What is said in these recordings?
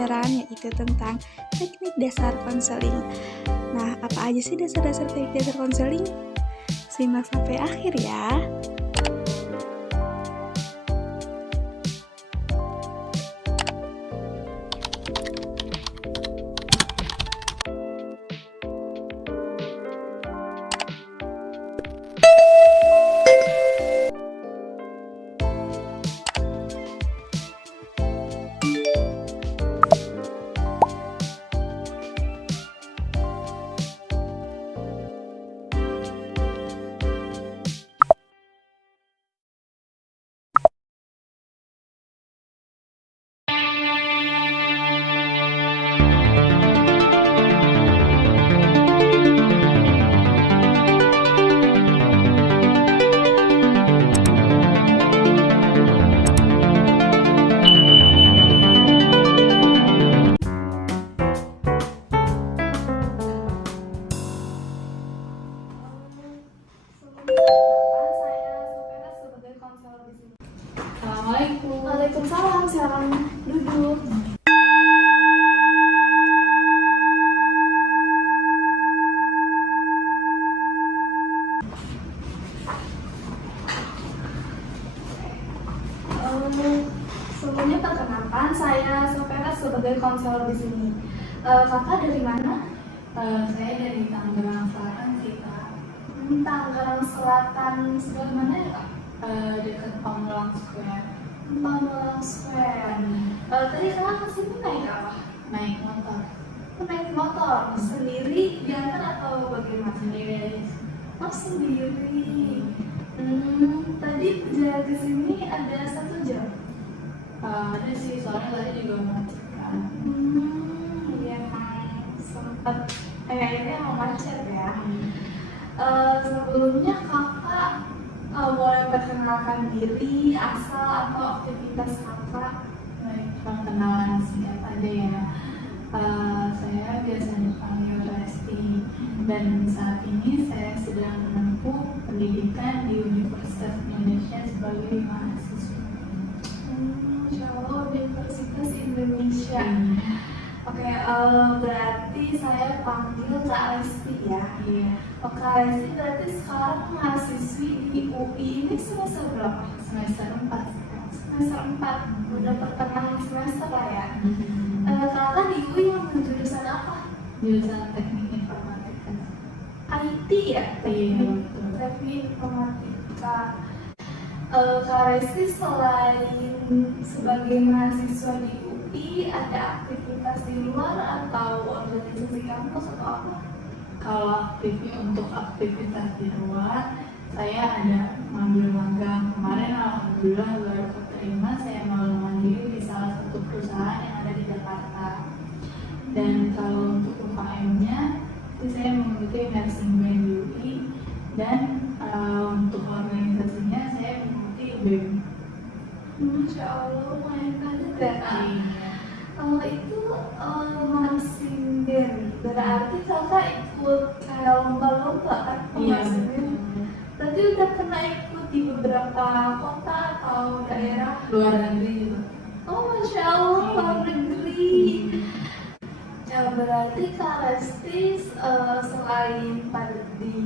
pelajaran yaitu tentang teknik dasar konseling. Nah, apa aja sih dasar-dasar teknik dasar konseling? Simak sampai akhir ya. Assalamualaikum. Waalaikumsalam, silakan duduk. Sebelumnya perkenalkan, saya Sofera sebagai konselor di sini. Kakak dari mana? Saya dari Tangerang Selatan sih, Kak. Tangerang Selatan, sebelah mana ya, Kak? Dekat Pamulang Square. Pamulang Square. Tadi kakak kesini naik apa? Naik motor. Naik motor sendiri, diantar atau bagaimana? Sendiri. Oh, sendiri. Tadi jalan ke sini ada 1 jam. Ada sih, soalnya tadi juga macet kan. Iya, emang sempet kayaknya emang macet ya. Sebelumnya kakak boleh perkenalkan diri, asal atau aktivitas kakak? Baik, perkenalan singkat aja ya. Saya biasa dipanggil Resti, dan saat ini saya sedang menempuh pendidikan di Universitas Indonesia sebagai mahasiswa. Insya Allah Universitas Indonesia. Oke, berarti saya panggil Kak Resti ya. Iya, Kak Resti berarti sekarang mahasiswi di UI ini semester berapa? semester 4. Semester 4, udah pertengahan semester lah ya. Kakak di UI yang jurusan apa? Jurusan Teknik Informatika. IT ya? Iya, betul. Teknik Informatika. Kak Resti selain sebagai mahasiswa di UI, ada aktivitas di luar atau organisasi kampus atau apa? Kalau untuk aktivitas di luar, saya ada ngambil magang. Kemarin alhamdulillah baru keterima, saya magang mandiri di salah satu perusahaan yang ada di Jakarta. Dan kalau untuk UKM-nya, saya mengikuti nursing brand di UI, dan untuk organisasinya saya mengikuti BEM. Masya Allah, lumayan banget ya. Itu nursing band, berarti kakak ikut kayak lomba-lomba kan? Iya, Nursing band. betul. Berarti udah pernah ikut di beberapa kota atau daerah? Luar negeri juga. Oh, Masya Allah, luar negeri. Ya, berarti Kak Resti selain pada di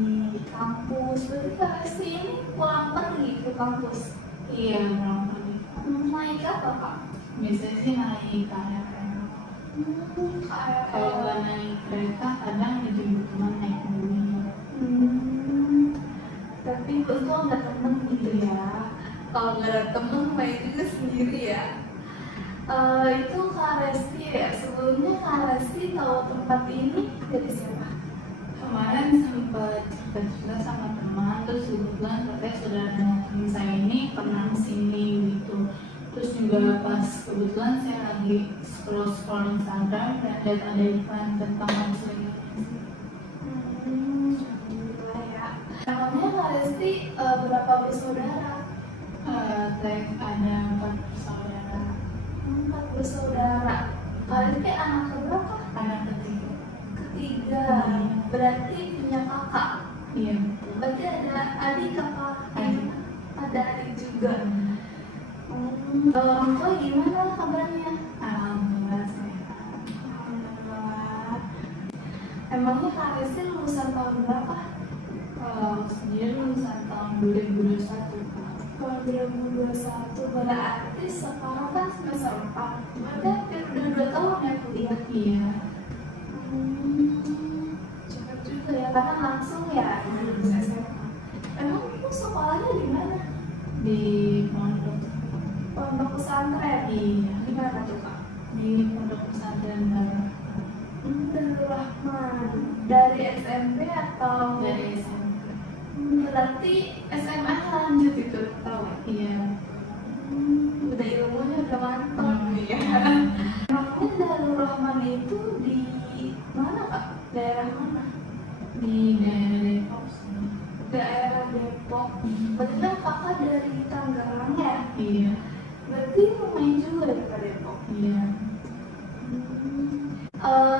kampus, berarti Kak Resti ini pulang pergi ke kampus? Iya, pulang pergi. Naik apa, Kak? Biasanya sih naik KRL. Kalau nggak naik kereta, kadang dijemput teman naik mobil. Tapi betul ada temen gitu ya. Kalau nggak ada temen, main juga sendiri ya. Itu Kak Resti ya. Sebelumnya Kak Resti tahu tempat ini dari siapa? Kemarin sempat cerita sama teman, terus kebetulan katanya saudara teman saya ini pernah kesini gitu. Terus juga pas kebetulan saya lagi scroll Instagram dan lihat ada iklan tentang konseling. Alhamdulillah ya. Namanya Kak Resti berapa bersaudara? Saya ada 4 bersaudara. 4 bersaudara. Kak Resti anak keberapa? Anak ketiga. Ketiga. Berarti punya kakak. Iya. Berarti ada adik kakak. Adik. Ada adik juga. Orang tua gimana kabarnya? Alhamdulillah sehat. Memangnya Kak Resti lulusan tahun berapa? Kalau sendiri lulusan tahun 2021 Kak. Tahun 2021, berarti sekarang kan semester 4. Berarti hampir udah 2 tahun ya kuliah. Iya. Cepet juga ya, karena langsung ya lulus SMA. Emang itu sekolahnya di mana? Di pondok. Pondok pesantren. Iya. Di mana tuh Kak? Di pondok pesantren Darul Darul Rahman. Dari SMP atau dari SMP. berarti SMA lanjut itu tahu? Iya. Udah ilmunya udah mantap ya. Emangnya Darul Rahman itu di mana Kak? Daerah mana? Di daerah Depok sih. Daerah Depok. Berarti kan Kakak dari Tangerang ya? Iya. Berarti lumayan juga ya ke Depok. Iya.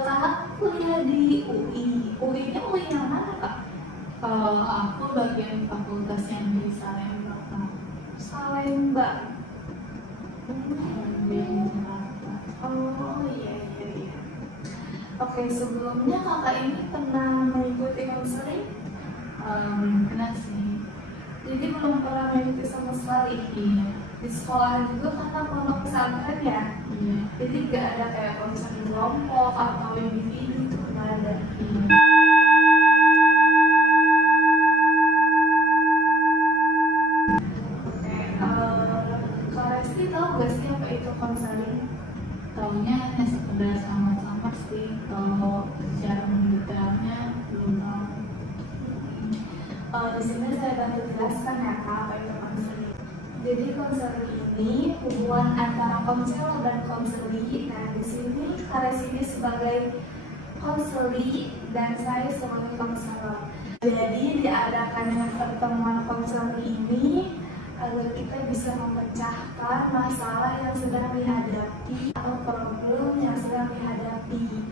Kakak kuliah di UI. UI-nya UI yang mana Kak? Kalau aku bagian fakultas yang di Salemba Kak. Salemba. Di Jakarta. Oh iya. Oke, sebelumnya Kakak ini pernah mengikuti konseling? Kena sih. Jadi belum pernah mengikuti sama sekali. Iya. Di sekolah juga karena pondok pesantren ya. Iya. Jadi nggak ada kayak konseling kelompok atau individu itu nggak ada. Iya. Oke, Kak Resti tahu nggak sih apa itu konseling? Taunya hanya sekedar sama-sama sih. Kalau secara mendetailnya belum tahu. Di sini saya bantu jelaskan ya Kak apa itu konseling. Jadi konseling ini hubungan antara konselor dan konseli. Nah di sini Kak Resti sebagai konseli dan saya sebagai konselor. Jadi diadakannya pertemuan konseli ini agar kita bisa memecahkan masalah yang sedang dihadapi atau problem yang sedang dihadapi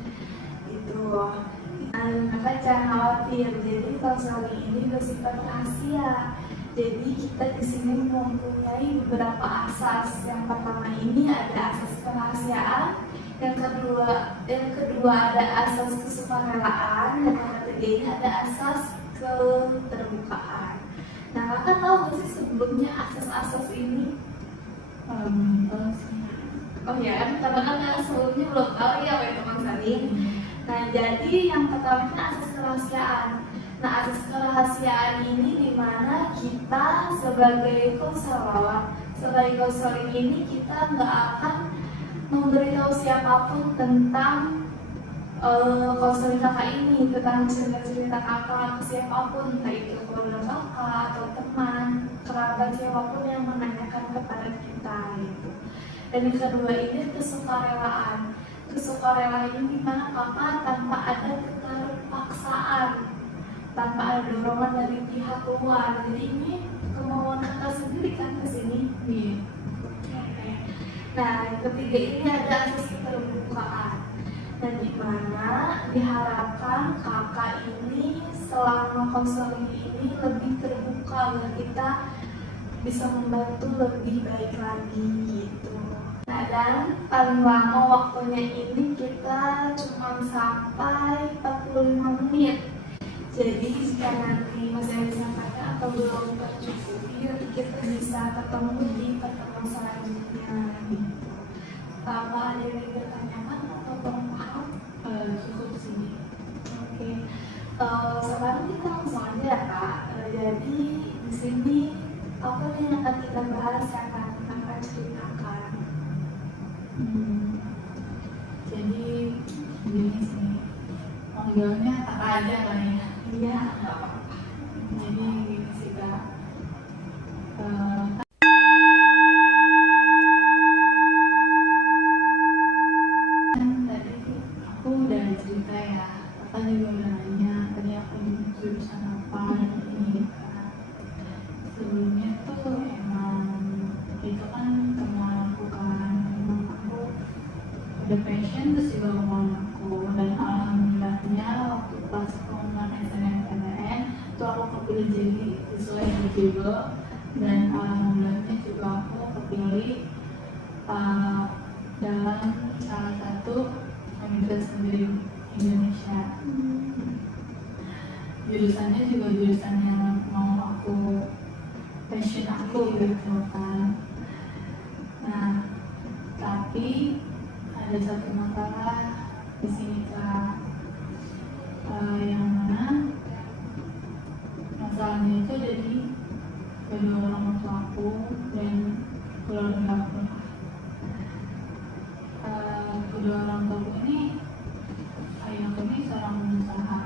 gitu. Dan maka jangan khawatir, jadi konseling ini bersifat rahasia. Jadi kita di sini mempunyai beberapa asas. Yang pertama ini ada asas kerahasiaan, yang kedua ada asas kesukarelaan, dan yang ketiga ini ada asas keterbukaan. Nah, Kakak tahu nggak sih sebelumnya asas-asas ini? Tahu sih. Oh ya, karena kan sebelumnya belum tahu ya apa itu konseling. Nah, jadi yang pertama itu asas kerahasiaan. Nah, asas kerahasiaan ini dimana kita sebagai konseling ini kita nggak akan memberitahu siapapun tentang konseling kakak ini, tentang cerita-cerita kakak ke siapapun, entah itu keluarga kakak atau teman, kerabat siapapun yang menanyakan kepada kita gitu. Dan yang kedua ini kesukarelaan. Kesukarelaan ini dimana kakak tanpa ada keterpaksaan, tanpa ada dorongan dari pihak luar. Jadi ini kemauan kakak sendiri kan ke sini. Iya. Nah, yang ketiga ini ada asas keterbukaan. Dan di mana diharapkan kakak ini selama konseling ini lebih terbuka agar kita bisa membantu lebih baik lagi gitu. Nah, dan paling lama waktunya ini kita cuma sampai 45 menit. Jadi jika nanti masih ada disampaikan atau belum tercukupi, kita bisa ketemu di pertemuan selanjutnya gitu. Apa ada yang ditanyakan atau kurang paham? Cukup sih. Oke. Sekarang kita langsung aja ya Kak. Jadi di sini apa nih yang akan kita bahas yang akan ceritakan? Jadi gini sih. Panggilnya kakak aja kali ya. Iya. Jadi gini sih Kak. Kan tadi aku udah cerita ya, kakak juga udah nanya tadi aku di jurusan apa ini kan. Sebelumnya tuh emang itu kan kemauan aku kan, emang aku ada passion terus juga kemauan aku, dan alhamdulillahnya waktu pas pengumuman SNMPTN tuh aku kepilih jadi siswa eligible, dan alhamdulillahnya juga aku kepilih dalam salah satu universitas negeri Indonesia. jurusannya juga jurusan yang mau aku passion aku gitu kan. Nah tapi ada satu masalah di sini Kak, yang mana masalahnya itu ada di kedua orang tua aku dan keluarga aku. Kedua orang tua aku ini, ayahku ini seorang pengusaha.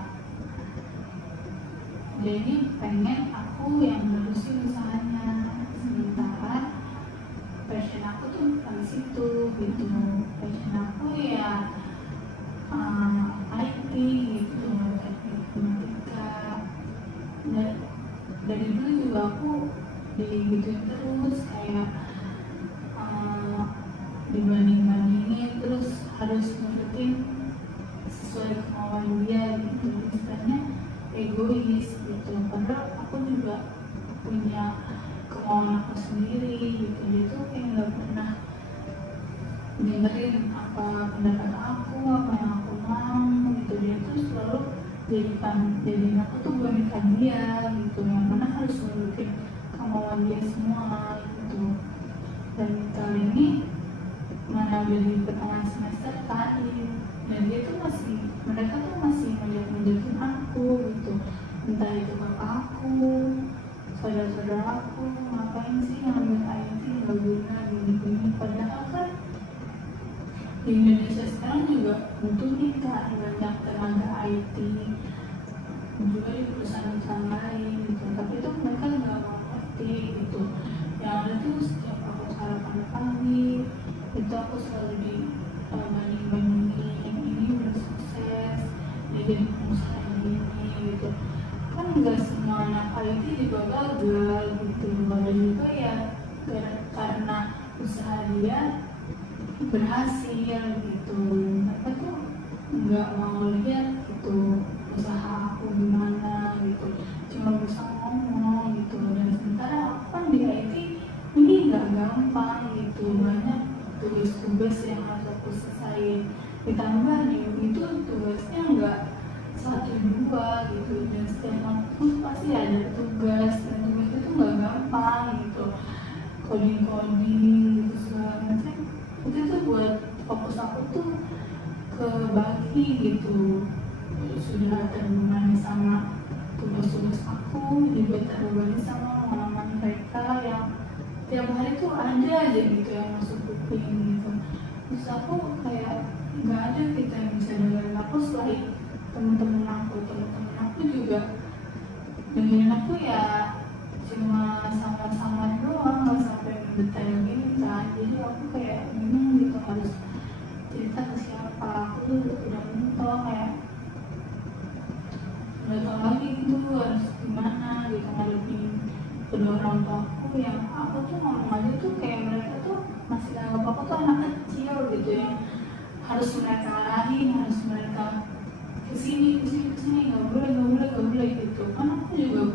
Dia ini pengen aku yang nerusin usahanya, sementara passion aku tuh di situ gitu. Passion aku ya IT gitu, teknik informatika. Dan dari dulu juga aku digituin terus, kayak dibanding-bandingin, terus harus nurutin sesuai kemauan dia gitu. Istilahnya egois gitu, padahal aku juga punya kemauan aku sendiri gitu. Dia tuh kayak nggak pernah dengerin apa pendapat aku, apa yang aku mau gitu. Dia tuh selalu jadiin aku tuh boneka dia gitu, yang mana harus nurutin kemauan dia semua gitu. Dan kali ini mana udah di pertengahan semester tadi, dan dia tuh mereka tuh masih menjatuhin aku gitu. Entah itu kakak aku, saudara-saudara aku, ngapain sih ngambil IT, nggak guna gini-gini. Padahal kan di Indonesia sekarang juga butuh nih Kak, banyak tenaga IT juga di perusahaan lain gitu. Tapi tuh mereka nggak mau ngerti gitu. Yang ada tuh setiap aku sarapan pagi itu aku selalu banding-bandingin, yang ini udah sukses, dia jadi pengusaha ini gitu. Kan nggak semua anak IT juga gagal gitu. Ada juga ya karena usaha dia berhasil gitu. Mereka tuh nggak mau lihat gitu usaha aku gimana gitu, cuma bisa ngomong gitu. Dan sementara aku kan di IT ini nggak gampang gitu, banyak tugas-tugas yang harus aku selesaiin, ditambah nih itu tugasnya nggak 1-2 gitu, dan setiap waktu pasti ada tugas, dan tugas itu nggak gampang gitu, coding gitu segala macam. Itu tuh buat fokus aku tuh kebagi gitu, sudah terbebani sama tugas-tugas aku, juga terbebani sama pengalaman mereka yang tiap hari tuh ada aja gitu yang masuk kuping gitu. Terus aku kayak nggak ada kita yang bisa dengerin aku selain temen-temen aku juga dengerin aku ya cuma samar-samar doang, nggak sampai detail gini kan. Jadi aku kayak bingung gitu harus cerita ke siapa. Aku tuh udah mentok, kayak nggak tahu lagi gitu harus gimana gitu ngadepin kedua orang tua aku, yang aku tuh ngomong aja tuh kayak mereka tuh masih anggap aku tuh anak kecil gitu ya, harus mereka arahin, harus mereka kesini nggak boleh gitu. Kan aku juga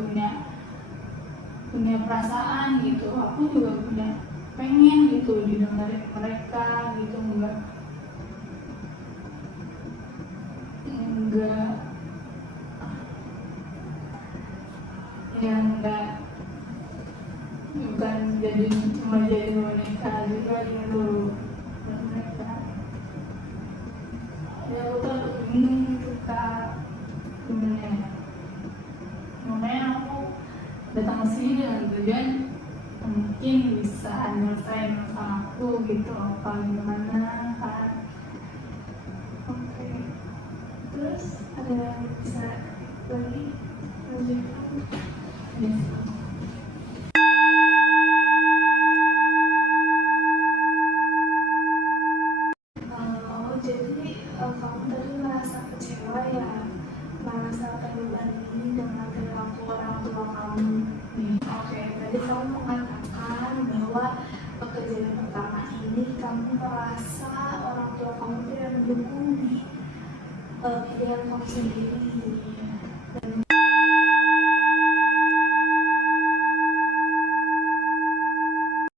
punya perasaan gitu, aku juga punya pengen gitu didengarin mereka gitu, enggak yang enggak, bukan cuma jadi boneka juga gitu buat mereka. Ya aku tuh bingung gitu Kak sebenarnya. Makanya aku datang ke sini dengan tujuan mungkin bisa nyelesain masalah aku gitu, apa gimana kan. Oke. Terus ada yang bisa lagi lanjut aku? Yes. Jadi kamu tadi merasa kecewa ya, merasa terbebani dengan perilaku orang tua kamu. Oke, tadi kamu mengatakan bahwa pekerjaan pertama ini kamu merasa orang tua kamu tidak mendukung di pilihan kamu sendiri. Dan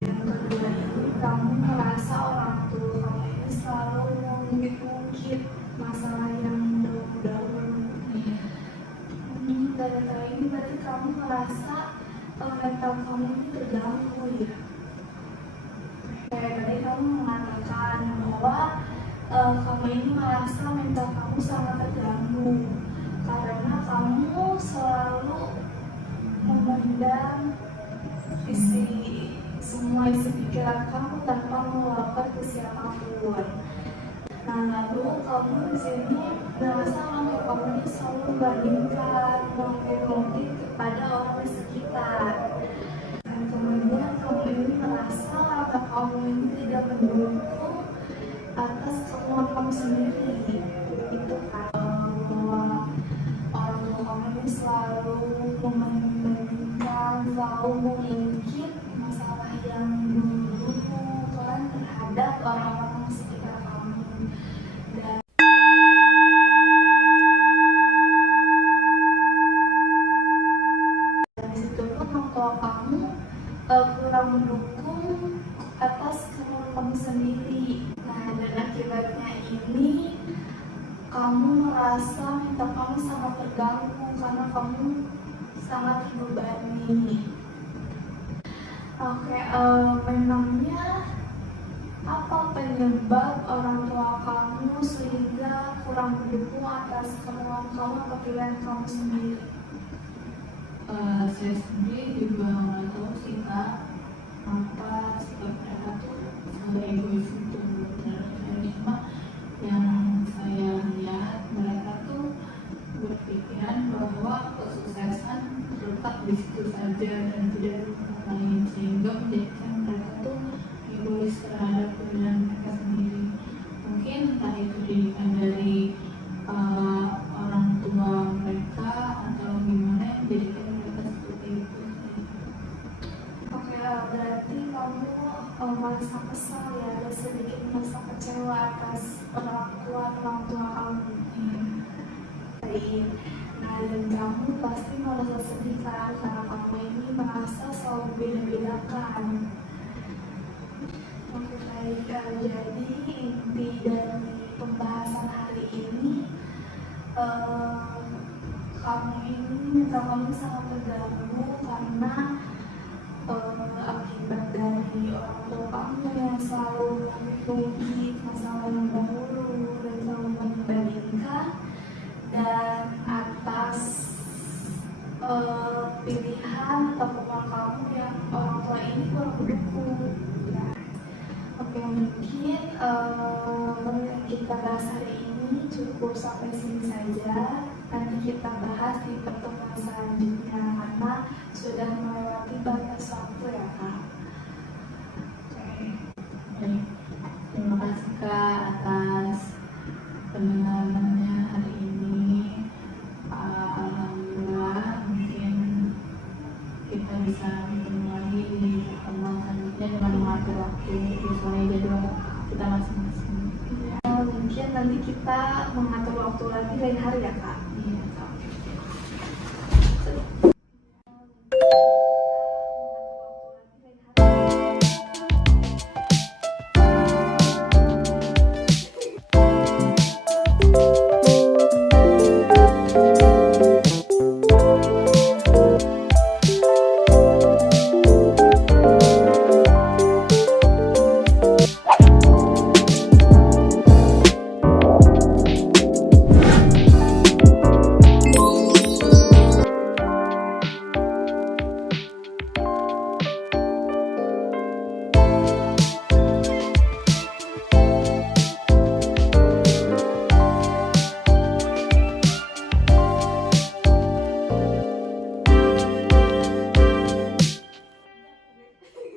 yang kedua ini kamu merasa orang tua kamu ini selalu mengungkit-ungkit masalah yang dahulu. Dan mental kamu ini terganggu ya. Kayak tadi kamu mengatakan bahwa kamu ini merasa mental kamu sangat terganggu karena kamu selalu memendam semua isi pikiran kamu tanpa meluapkan ke siapapun. Nah, lalu kamu di sini merasa bahwa kamu ini selalu membandingkan, mengungkit kepada orang di sekitar. Dan kemudian kamu ini merasa bahwa kamu ini tidak mendukung atas kemauan kamu sendiri. Itu kan bahwa orang tua kamu ini selalu membandingkan, selalu mengungkit masalah yang dulu kan terhadap orang-orang di sekitar kamu. Dan dari situ pun orang tua kamu kurang mendukung atas kemauan kamu sendiri. Nah, dan akibatnya ini kamu merasa mental kamu sangat terganggu karena kamu sangat terbebani. Oke, memangnya apa penyebab orang tua kamu sehingga kurang mendukung atas kemauan kamu atau pilihan kamu sendiri? Saya sendiri juga nggak tahu sih Kak, apa sikap mereka tuh sampai egois itu terhadap saya. Cuma yang saya lihat mereka tuh berpikiran bahwa kesuksesan terletak di situ saja dan tidak di tempat lain, sehingga menjadikan mereka tuh egois terhadap pilihan mereka sendiri. Mungkin entah itu didikan dari orang tua mereka atau gimana yang menjadikan mereka seperti itu. Oke, berarti kamu merasa kesal ya, ada sedikit merasa kecewa atas perlakuan orang tua kamu. Baik. Nah, dan kamu pasti merasa sedih kan karena kamu ini merasa selalu beda-bedakan. Oke, baik. Jadi inti dari pembahasan hari ini, kamu ini mental kamu sangat terganggu karena akibat dari orang tua kamu yang selalu mengungkit masalah yang dahulu dan selalu membandingkan, dan atas pilihan atau kemauan kamu yang orang tua ini kurang mendukung. Ya. Oke, mungkin yang kita bahas hari ini cukup sampai sini saja. Nanti kita bahas di pertemuan selanjutnya karena sudah melewati batas waktu ya Kak. Oke. Baik, terima kasih Kak atas pendengarannya hari ini. Alhamdulillah, mungkin kita bisa bertemu lagi di pertemuan selanjutnya dengan mengatur waktu sesuai jadwal kita masing-masing. Ya, mungkin nanti kita mengatur waktu lagi lain hari ya Kak.